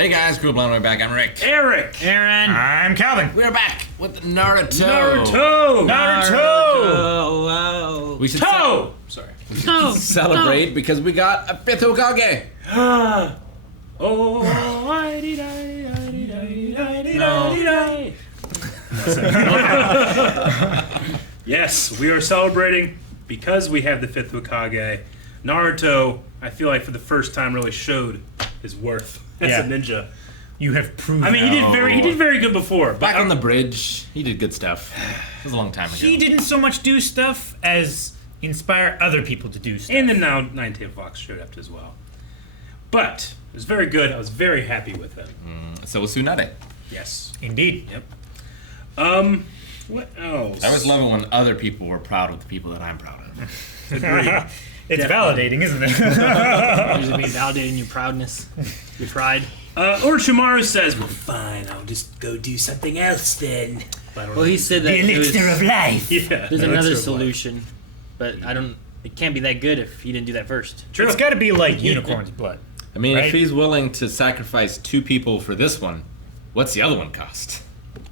Hey guys, Cool Blown Way back. I'm Rick. Eric. Aaron. I'm Calvin. We're back with Naruto. Naruto. We should Sorry. celebrate because we got a fifth Hokage. Yes, we are celebrating because we have the fifth Hokage. Naruto, I feel like for the first time, really showed his worth as a ninja. You have proven. I mean, he did very good before. Back on the bridge, he did good stuff. It was a long time ago. He didn't so much do stuff as inspire other people to do stuff. And then now 910 Fox showed up as well. But it was very good. I was very happy with him. So was Tsunade. Yes. Indeed. Yep. What else? I always love it when other people were proud of the people that I'm proud of. Agreed. It's validating, isn't it? Usually being validating your proudness, your pride. Orochimaru says, well, fine, I'll just go do something else then. Well, he said that The elixir of life. Yeah, there's elixir another of solution, but it can't be that good if he didn't do that first. True. It's got to be like unicorn's blood. I mean, Right? if he's willing to sacrifice 2 people for this one, what's the other one cost?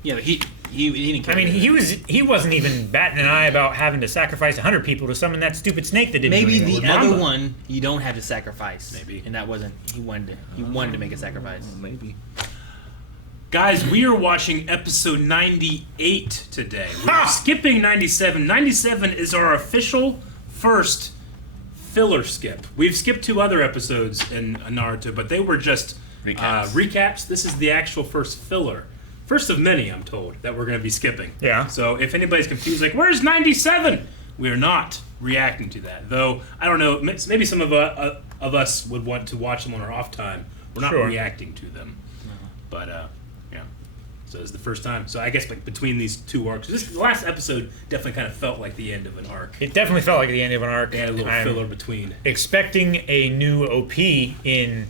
Yeah, but he didn't care. I mean, he wasn't even batting an eye about having to sacrifice 100 people to summon that stupid snake that didn't. maybe do anything. the other one you don't have to sacrifice. Maybe. And that wasn't he wanted to make a sacrifice. Maybe. Guys, we are watching episode 98 today. We're skipping 97. 97 is our official first filler skip. We've skipped 2 other episodes in Naruto, but they were just recaps. This is the actual first filler. First of many, I'm told, that we're going to be skipping. Yeah. So if anybody's confused, like, where's 97? We are not reacting to that. Though, I don't know, maybe some of us would want to watch them on our off time. We're not reacting to them. No. But, yeah. So it's the first time. So I guess like between these 2 arcs, the last episode definitely kind of felt like the end of an arc. It definitely felt like the end of an arc. They had a little filler between. Expecting a new OP in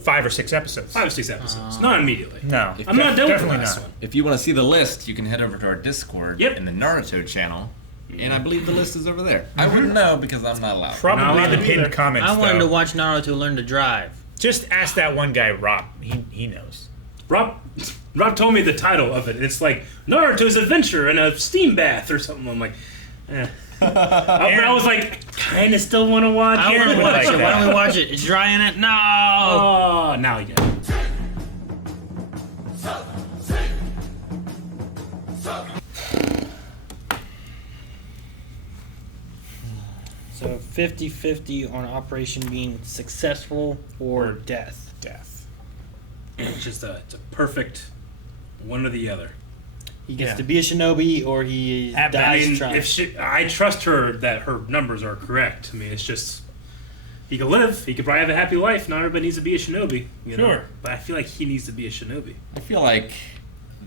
5 or 6 episodes. 5 or 6 episodes. Not immediately. No. I'm not done with the definitely last not. one. If you want to see the list, you can head over to our Discord in the Naruto channel. And I believe the list is over there. I wouldn't know because I'm not allowed. Probably in the pinned either. comments. I wanted though. to watch Naruto learn to drive. Just ask that one guy, Rob. He knows. Rob told me the title of it. It's like Naruto's Adventure in a Steam Bath or something. I'm like, eh. I was like, kind of still want to watch it. I want to watch like it. Why that. don't we watch it? It's dry in it. No. Oh, now you get it. So 50-50 on Operation being successful or death. Death. It's just it's a perfect one or the other. He gets to be a shinobi or he I dies I mean, trying. I trust her that her numbers are correct. I mean, it's just he could live. He could probably have a happy life. Not everybody needs to be a shinobi. You know? Sure. But I feel like he needs to be a shinobi. I feel like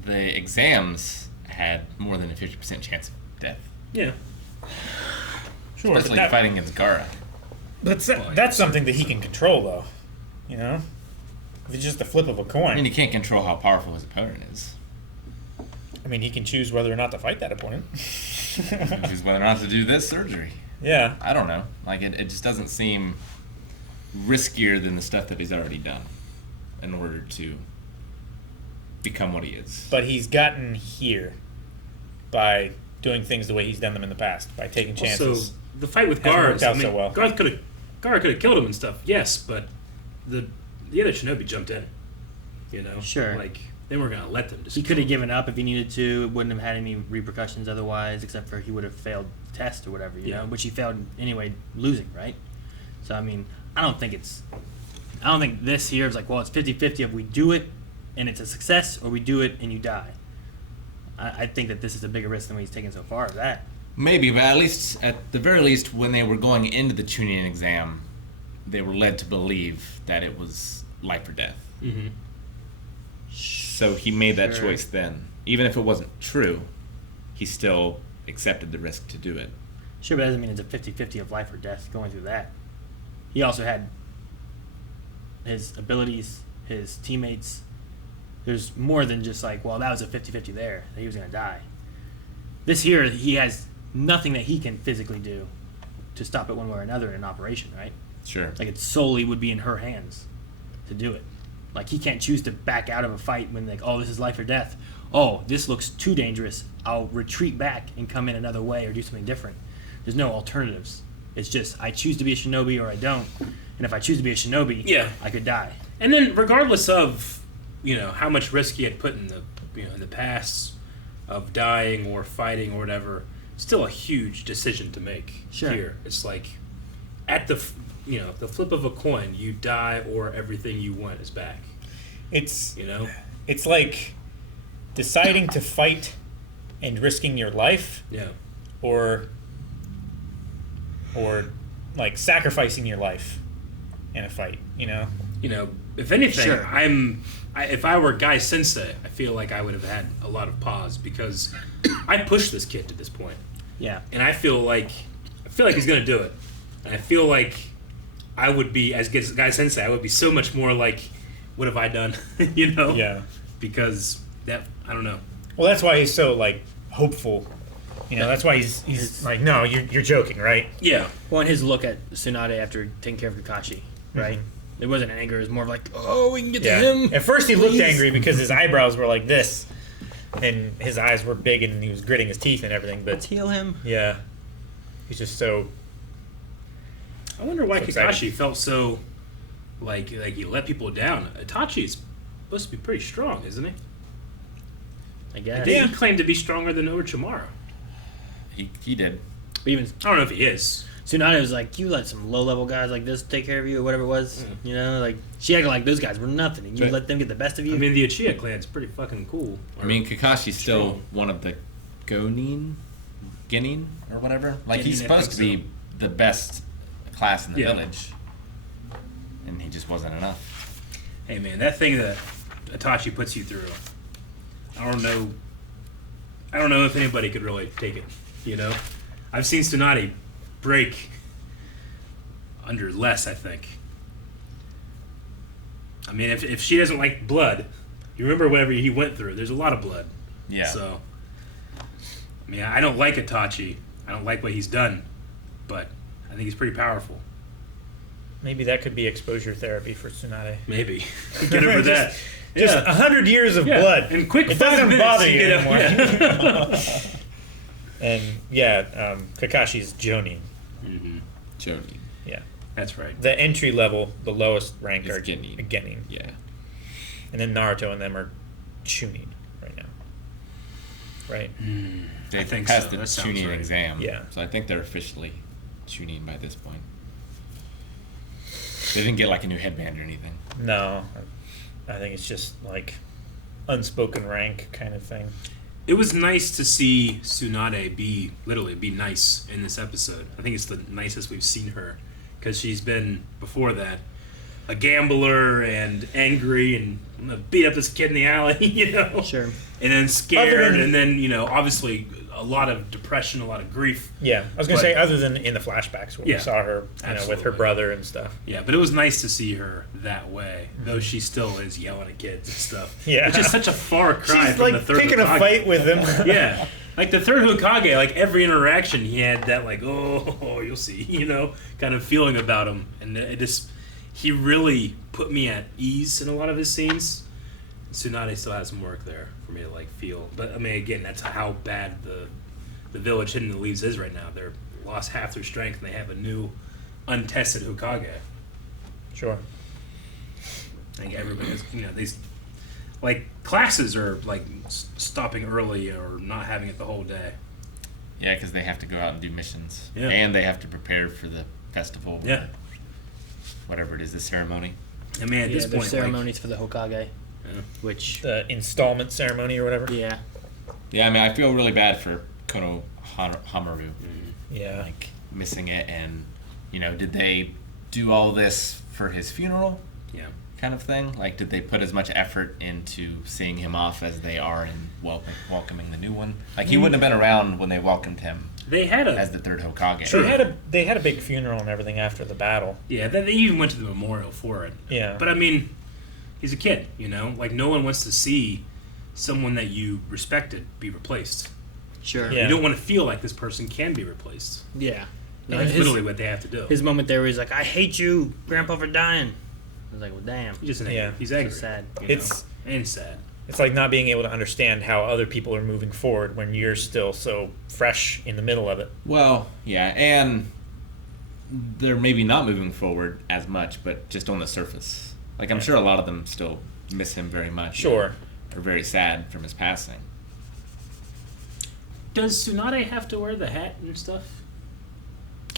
the exams had more than a 50% chance of death. Yeah. Sure. Especially fighting against Gaara. But that's something that he can control, though. You know? If it's just the flip of a coin. I mean, he can't control how powerful his opponent is. I mean, he can choose whether or not to fight that opponent. Choose whether or not to do this surgery. Yeah. I don't know. Like, it just doesn't seem riskier than the stuff that he's already done in order to become what he is. But he's gotten here by doing things the way he's done them in the past, by taking chances. Also, the fight with Hasn't Gaara, worked out so well. Gaara could have killed him and stuff. Yes, but the other shinobi jumped in. You know, Sure. Like they weren't gonna let them. Just He could have given up if he needed to. It wouldn't have had any repercussions otherwise, except for he would have failed the test or whatever, you know, which he failed anyway, losing, right? So, I mean, I don't think this here is like, well, it's 50-50 if we do it and it's a success or we do it and you die. I think that this is a bigger risk than what he's taken so far of that. Maybe, but at the very least, when they were going into the Chunin exam, they were led to believe that it was life or death. Mm-hmm. So he made that choice then. Even if it wasn't true, he still accepted the risk to do it. Sure, but that doesn't mean it's a 50-50 of life or death going through that. He also had his abilities, his teammates. There's more than just like, well, that was a 50-50 there, that he was going to die. This here, he has nothing that he can physically do to stop it one way or another in an operation, right? Sure. Like it solely would be in her hands to do it. Like, he can't choose to back out of a fight when, like, oh, this is life or death. Oh, this looks too dangerous. I'll retreat back and come in another way or do something different. There's no alternatives. It's just, I choose to be a shinobi or I don't. And if I choose to be a shinobi, I could die. And then regardless of, how much risk he had put in the past of dying or fighting or whatever, still a huge decision to make here. It's like, at the flip of a coin, you die or everything you want is back. It's like deciding to fight and risking your life, or like sacrificing your life in a fight. If anything, if I were Guy Sensei, I feel like I would have had a lot of pause because I pushed this kid to this point. Yeah, and I feel like he's gonna do it. And I feel like I would be, as Guy Sensei, I would be so much more like, what have I done? Yeah. Because I don't know. Well, that's why he's so, like, hopeful. That's why he's like, no, you're joking, right? Yeah. Well, and his look at Tsunade after taking care of Kakashi, right? It wasn't anger. It was more of like, oh, we can get to him. At first he looked angry because his eyebrows were like this. And his eyes were big and he was gritting his teeth and everything. But let's heal him. Yeah. He's just so... I wonder why Kakashi felt so like he let people down. Itachi's supposed to be pretty strong, isn't he? I guess. He claimed to be stronger than Orochimaru. He did. But even I don't know if he is. Tsunade was like, you let some low-level guys like this take care of you or whatever it was. Like, she acted like those guys were nothing, and you let them get the best of you. I mean, the Uchiha clan's pretty fucking cool. I mean, Kakashi's still one of the Genin, or whatever. Like, he's supposed to be the best class in the village, and he just wasn't enough. Hey man, that thing that Itachi puts you through, I don't know if anybody could really take it. I've seen Tsunade break under less, I think. I mean, if she doesn't like blood, you remember whatever he went through. There's a lot of blood. Yeah. So, I mean, I don't like Itachi. I don't like what he's done, but I think he's pretty powerful. Maybe that could be exposure therapy for Tsunade. Maybe. Get over that. Just 100 years of blood. And quick it 5 doesn't minutes bother you get anymore. And Kakashi's Jonin. Mm-hmm. Jonin. Yeah. That's right. The entry level, the lowest rank are Genin. Yeah. And then Naruto and them are Chunin right now. Right? They think passed so. the That sounds Chunin right. exam. Yeah. So I think they're officially Chunin by this point. They didn't get like a new headband or anything. No. I think it's just like unspoken rank kind of thing. It was nice to see Tsunade be nice in this episode. I think it's the nicest we've seen her, because she's been, before that, a gambler and angry and I'm gonna beat up this kid in the alley, Sure. And then scared, and then, obviously a lot of depression, a lot of grief. Yeah, I was going to say, other than in the flashbacks when we saw her with her brother and stuff. Yeah, but it was nice to see her that way, though she still is yelling at kids and stuff. Yeah. Which is such a far cry She's from like the third picking Hokage. a fight with him. Yeah. Like the third Hokage, like every interaction he had that like, oh, you'll see, kind of feeling about him. And he really put me at ease in a lot of his scenes. Tsunade still has some work there for me to like feel. But I mean, again, that's how bad the village Hidden in the Leaves is right now. They're lost half their strength and they have a new untested Hokage. Sure. I think everybody's, these like classes are like stopping early or not having it the whole day. Yeah, because they have to go out and do missions. Yeah. And they have to prepare for the festival. Yeah. Whatever it is, the ceremony. I mean, at this there's point, ceremonies for the Hokage, which The installment ceremony or whatever. yeah, Yeah, I mean, I feel really bad for Kono Hamaru. Yeah. Like, missing it, and, did they do all this for his funeral? Yeah. Kind of thing? Like, did they put as much effort into seeing him off as they are in welcoming the new one? Like, he wouldn't have been around when they welcomed him They had as the third Hokage. Sure. They had a big funeral and everything after the battle. Yeah, they even went to the memorial for it. Yeah. But I mean, he's a kid, Like no one wants to see someone that you respected be replaced. sure, Yeah. You don't want to feel like this person can be replaced. yeah. That's literally what they have to do. His moment there was like, "I hate you, Grandpa, for dying." was like, well, damn. He's just an Yeah. He's So angry. sad. It's And sad. it's like not being able to understand how other people are moving forward when you're still so fresh in the middle of it. Well, yeah, and they're maybe not moving forward as much, but just on the surface. Like, I'm sure a lot of them still miss him very much. Sure. Are very sad from his passing. Does Tsunade have to wear the hat and stuff?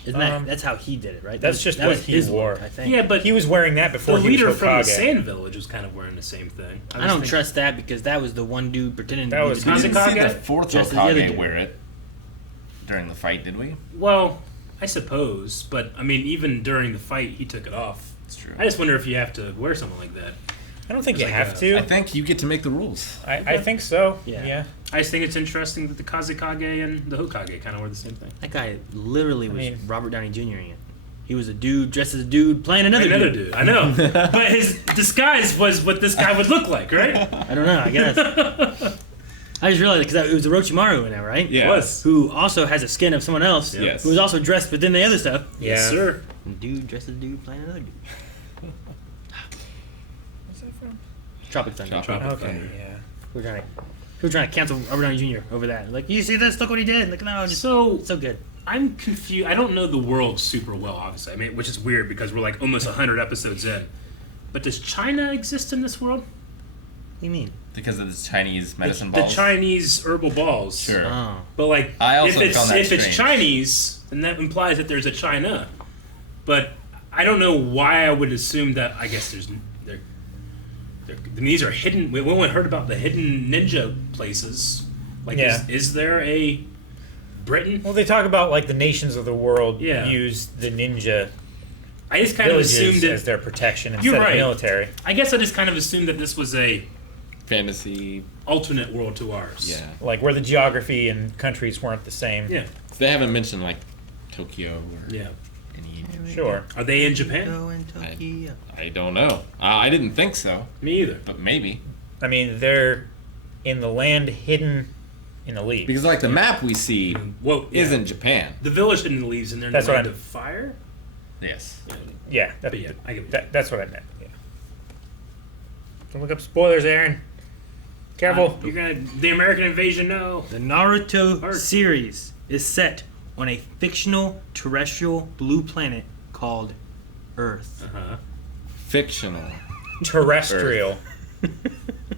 Isn't that's how he did it, right? That's just that what was he his wore. look, I think. Yeah, but He was wearing that the before he leader was from the Hokage. Sand Village was kind of wearing the same thing. I don't trust that because that was the one dude pretending That to be was- the We dude. didn't see the Kazekage? fourth Just as the other Hokage dude. wear it during the fight, did we? Well, I suppose, but I mean, even during the fight, he took it off. It's true. I just wonder if you have to wear something like that. I don't think you It's have like to. I think you get to make the rules. I think so. Yeah. Yeah. I just think it's interesting that the Kazekage and the Hokage kind of wear the same thing. That guy literally was mean- Robert Downey Jr. in it. He was a dude dressed as a dude playing another dude. I know. But his disguise was what this guy would look like, right? I don't know. I guess. I just realized because it was Orochimaru in there, right? Yeah. It was. Who also has a skin of someone else. Yes. Who was also dressed within the other stuff. Yes, Yeah. sir. Dude dressed as a dude playing another dude. What's that from? Tropic Thunder. Tropic Okay. Thunder. Yeah. We're trying to cancel Robert Downey Jr. over that. Like, you see this? Look what he did. Look now, just So so good. I'm confused. I don't know the world super well, obviously. I mean, which is weird because we're like almost 100 episodes in. But does China exist in this world? What do you mean? Because of the Chinese medicine The balls. Chinese herbal balls. Sure. Oh. But like, I also if found that it's strange. Chinese, then that implies that there's a China. But I don't know why I would assume that. I guess I mean, these are hidden. We only heard about the hidden ninja places. Like, Yeah. is there a Britain? Well, they talk about like the nations of the world Yeah. use the ninja I just kind of villages assumed as it. their protection You're instead of right. military. I guess I just kind of assumed that this was a Fantasy. alternate world to ours. Yeah. Like where the geography and countries weren't the same. Yeah. They haven't mentioned like Tokyo or Yeah. any. Sure. Are they in Japan? Go in Tokyo. I don't know. I didn't think so, Me either. but maybe. I mean, they're in the land hidden in the leaf. Because like the map we see Whoa. Yeah. isn't Japan. The village hidden leaves in there in That's the what land I'm- of fire? Yes. Yeah, that, But yeah, I get that's what I meant. Yeah. Don't look up spoilers, Aaron. Careful. You're gonna the American invasion? No. The Naruto Art. series is set on a fictional terrestrial blue planet called Earth. Uh-huh. Fictional. Terrestrial.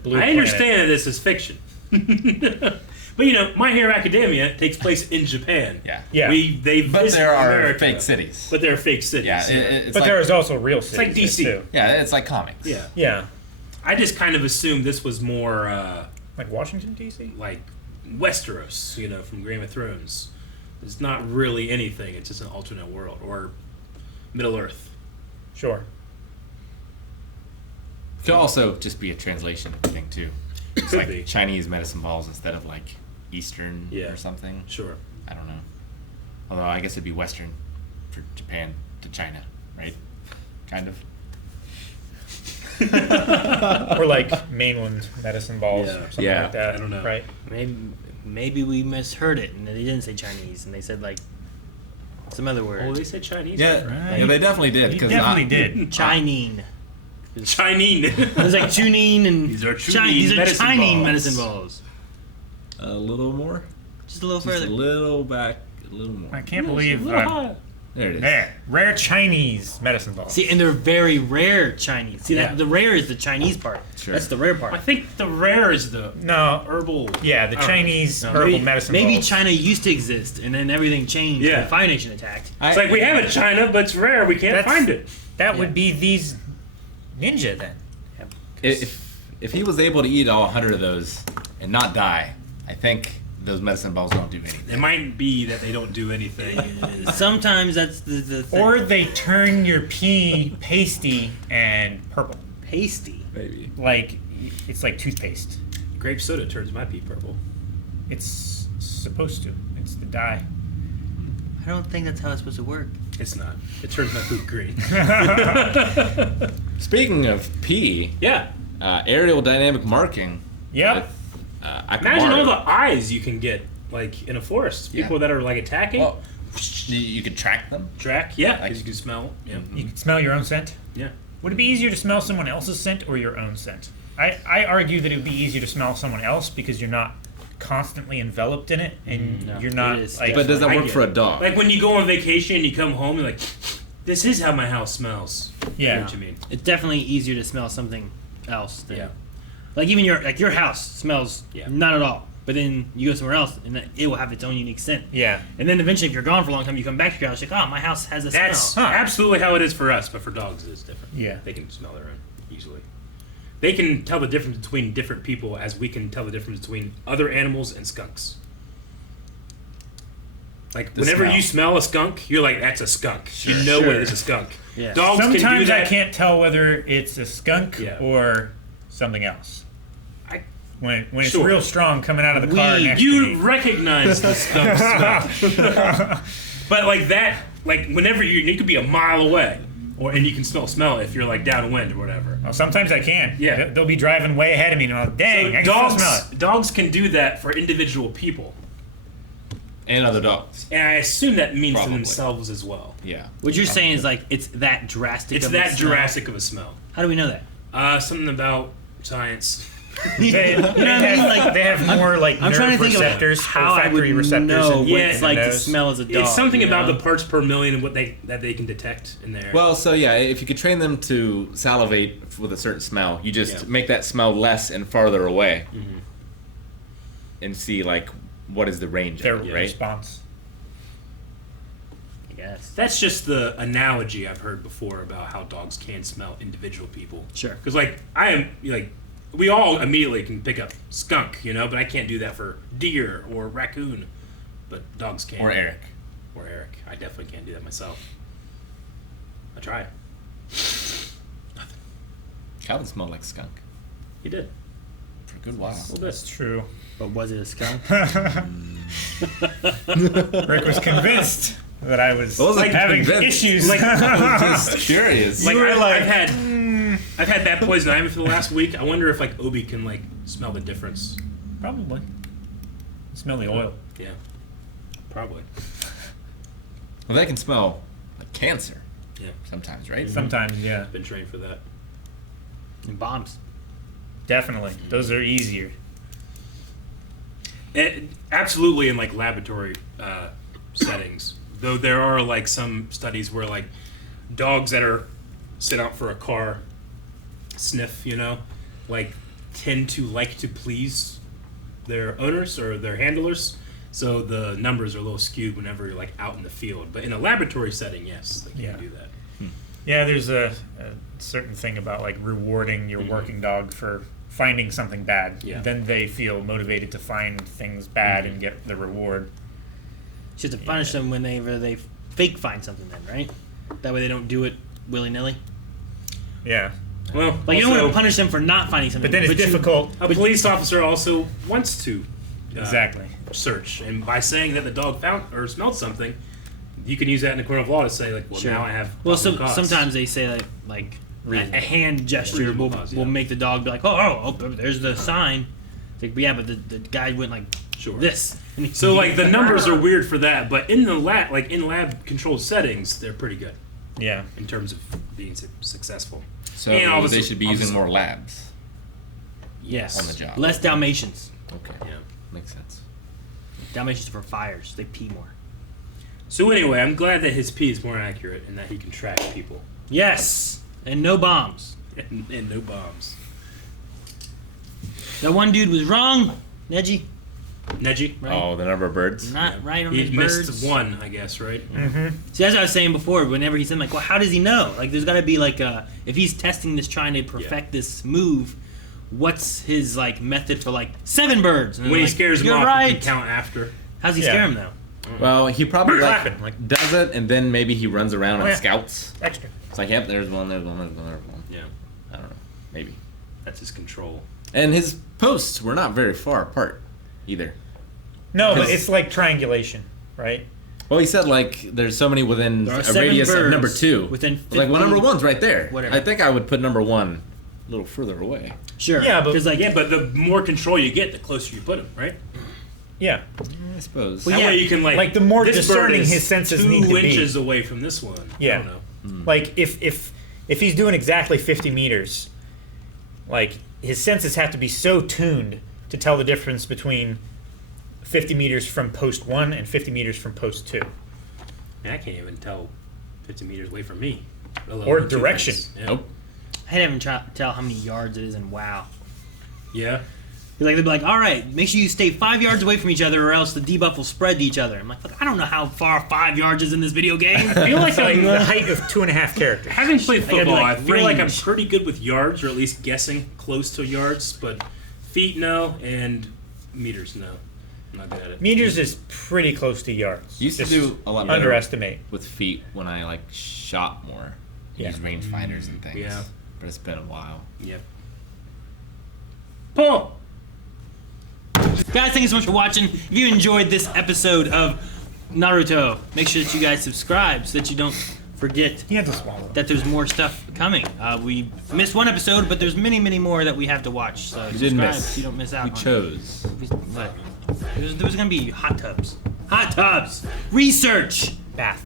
Blue I understand that this is fiction, but you know, My Hero Academia takes place in Japan. Yeah. Yeah. They But visit there are America, fake cities. But there are fake cities. Yeah. It's But like, there is also real cities like DC. there, too. yeah, it's like comics. Yeah. Yeah. I just kind of assumed this was more Like Washington, D.C.? like Westeros, you know, from Game of Thrones. It's not really anything. It's just an alternate world or Middle Earth. Sure. Could also just be a translation thing too. It's Could like be. Chinese medicine balls instead of like Eastern Yeah. or something. Sure. I don't know. Although I guess it'd be Western for Japan to China, right? Kind of. Or like mainland medicine balls Yeah. or something Yeah. like that. I don't know. Right? Maybe we misheard it and they didn't say Chinese and they said like some other word. Oh, they said Chinese. Yeah, right? yeah, they definitely did. He 'cause definitely I- did. Chinese. Chinese. There's like Chunin and These are These are medicine Chinese balls. medicine balls. A little more. Just a little Just further. a little back. A little more. I can't believe There it is. there. Rare Chinese medicine balls. See, and they're very rare Chinese. See, Yeah. that the rare is the Chinese part. Sure. That's the rare I part. think the rare is the No. herbal. Yeah, the I don't know. Chinese No, herbal maybe, medicine maybe balls. China used to exist, and then everything changed. Yeah. when Fire Nation attacked. It's like we have it, China, but it's rare. We can't That's- find it. That Yeah. would be these ninja then. If he was able to eat all 100 of those and not die, I think those medicine balls don't do anything. It might be that they don't do anything. Sometimes that's the thing. Or they turn your pee pasty and purple. pasty. Maybe. Like, it's like toothpaste. Grape soda turns my pee purple. It's supposed to. It's the dye. I don't think that's how it's supposed to work. It's not. It turns my poop green. Speaking of pee, Yeah. aerial dynamic marking. Yep. With, Imagine all Akamaru. the eyes you can get, like, in a forest. Yeah. People that are, like, attacking. Well, you could track them. Track. Yeah. Like- Because you can smell. Yeah. You can smell your own scent. Yeah. Would it be easier to smell someone else's scent or your own scent? I argue that it would be easier to smell someone else because you're not constantly enveloped in it, and you're not like. But does that work for a it. dog? Like when you go on vacation and you come home, you're like, this is how my house smells. Yeah. I know what you mean. It's definitely easier to smell something else. Than, Yeah. Like even your house smells not at all. But then you go somewhere else and it will have its own unique scent. Yeah. And then eventually, if you're gone for a long time, you come back to your house, like, oh, my house has a That's smell. absolutely how it is for us, but for dogs it's different. Yeah. They can smell their own easily. They can tell the difference between different people as we can tell the difference between other animals and skunks. Like, whenever you smell a skunk, you're like, that's a skunk. You know it is a skunk. Yeah. Dogs can do Sometimes that. I can't tell whether it's a skunk Yeah. or something else. I- When it's Sure. real strong coming out of the car next to me. You recognize the skunk smell. But like that, like whenever you could be a mile away, and you can smell it if you're like downwind or whatever. Well, sometimes I can. Yeah. They'll be driving way ahead of me, and I'm like, dang, I can still smell it. Dogs can do that for individual people, And other dogs. and I assume that means to Probably. themselves as well. Yeah. What you're saying is like it's that drastic. It's of a that smell. drastic of a smell. How do we know that? Something about science. They have more like I'm nerve trying to think receptors, of how I would olfactory receptors, know and what Yeah, it's like to nose. smell as a dog. It's something you about know? the parts per million and what they can detect in there. Well, so yeah, if you could train them to salivate with a certain smell, you just make that smell less and farther away, and see like what is the range Their of it, right? response. I guess. that's just the analogy I've heard before about how dogs can smell individual people. Sure. Because like I am like. We all immediately can pick up skunk, but I can't do that for deer or raccoon. But dogs can. Or Eric. Or Eric. I definitely can't do that myself. I try. Calvin smelled like skunk He did. for a good while. A little That's bit. true. But was it a skunk? Rick was convinced that I was I wasn't having convinced. issues. Like- I was just curious. Like, You were like, I've had that poison ivy for the last week. I wonder if like Obi can like smell the difference. probably. Smell the oil. Yeah. Probably. Well, they can smell like cancer Yeah. sometimes, right? Sometimes, yeah. Been trained for that. And bombs. Definitely. Those are easier. Absolutely in like laboratory settings. Though there are like some studies where like dogs that are sit out for a car sniff, like tend to like to please their owners or their handlers. So the numbers are a little skewed whenever you're like out in the field. But in a laboratory setting, yes, they can do that. Yeah, there's a certain thing about like rewarding your working dog for finding something bad. Yeah. Then they feel motivated to find things bad and get the reward. Just to punish them whenever they fake find something, then, right? That way they don't do it willy nilly. Yeah. Well, Like you don't want also, to punish them for not finding something. But then it's you- difficult. a police officer also wants to Exactly. search, and by saying that the dog found or smelled something, you can use that in a court of law to say like, well, Sure. now I have. Well, probable cause. sometimes they say like a hand gesture Reasonable will cause, will make the dog be like, oh, there's the sign. It's like, but yeah, but the guy went like Sure. this. And he- So like the numbers are weird for that, but in the lab, like in lab controlled settings, they're pretty good Yeah. in terms of being successful. So And they obviously- should be using obviously- more labs yes, on the job. less Dalmatians. Okay, Yeah. makes sense. Dalmatians are for fires. They pee more. So anyway, I'm glad that his pee is more accurate and that he can track people Yes, and no bombs. and no bombs. That one dude was wrong, Neji. Neji, Right? Oh, the number of birds. Not right on he his missed birds. one, I guess, right? See, as I was saying before, whenever he said, like, well, how does he know? Like, there's got to be, like, if he's testing this, trying to perfect this move, what's his, like, method for, like, 7 birds? And When he like, scares them you're off, right. he can count after. How's he Yeah. scare him, though? Well, he probably We're like, clapping, like- does it, and then maybe he runs around and yeah. scouts. Extra. It's like, yep, there's one, there's one, there's one, there's one. Yeah, I don't know, maybe. that's his control. And his posts were not very far apart, either. No, but 'Cause- it's like triangulation, right? Well, he said like there's so many within There are a 7 radius of birds number 2. within I was like, well, 50 number 1's right there. whatever. I think I would put number 1 a little further away. Sure. Yeah, but- Because, like, Yeah, but the more control you get, the closer you put him, right? Yeah. I suppose. Well, That yeah, way you can like, the more this bird discerning is his senses 2 need to be. inches away from this one. I Yeah. don't know. Like if if he's doing exactly 50 meters, like his senses have to be so tuned to tell the difference between 50 meters from post 1 and 50 meters from post 2. Man, I can't even tell 50 meters away from me. Or direction. Yeah. Nope. I can't even tell how many yards it is in WoW. Yeah. Like they'd be like, all right, make sure you stay 5 yards away from each other, or else the debuff will spread to each other. I'm like, fuck, I don't know how far 5 yards is in this video game. I feel like the height of 2.5 characters. Having played football, I like, feel like I'm range. pretty good with yards, or at least guessing close to yards. But feet, no, and meters, no. I'm not good at it. Meters is pretty close to yards. Used to Just do a lot better underestimate. with feet when I like shot more. Yeah. Use rangefinders and things. Yeah. But it's been a while. Yep. Paul. Guys, thank you so much for watching. If you enjoyed this episode of Naruto, make sure that you guys subscribe so that you don't forget You have to swallow. that there's more stuff coming. We missed one episode, but there's many, many more that we have to watch. So We subscribe didn't miss. so you don't miss out. We on chose. What? There was gonna be hot tubs. Hot tubs. Research. Bath.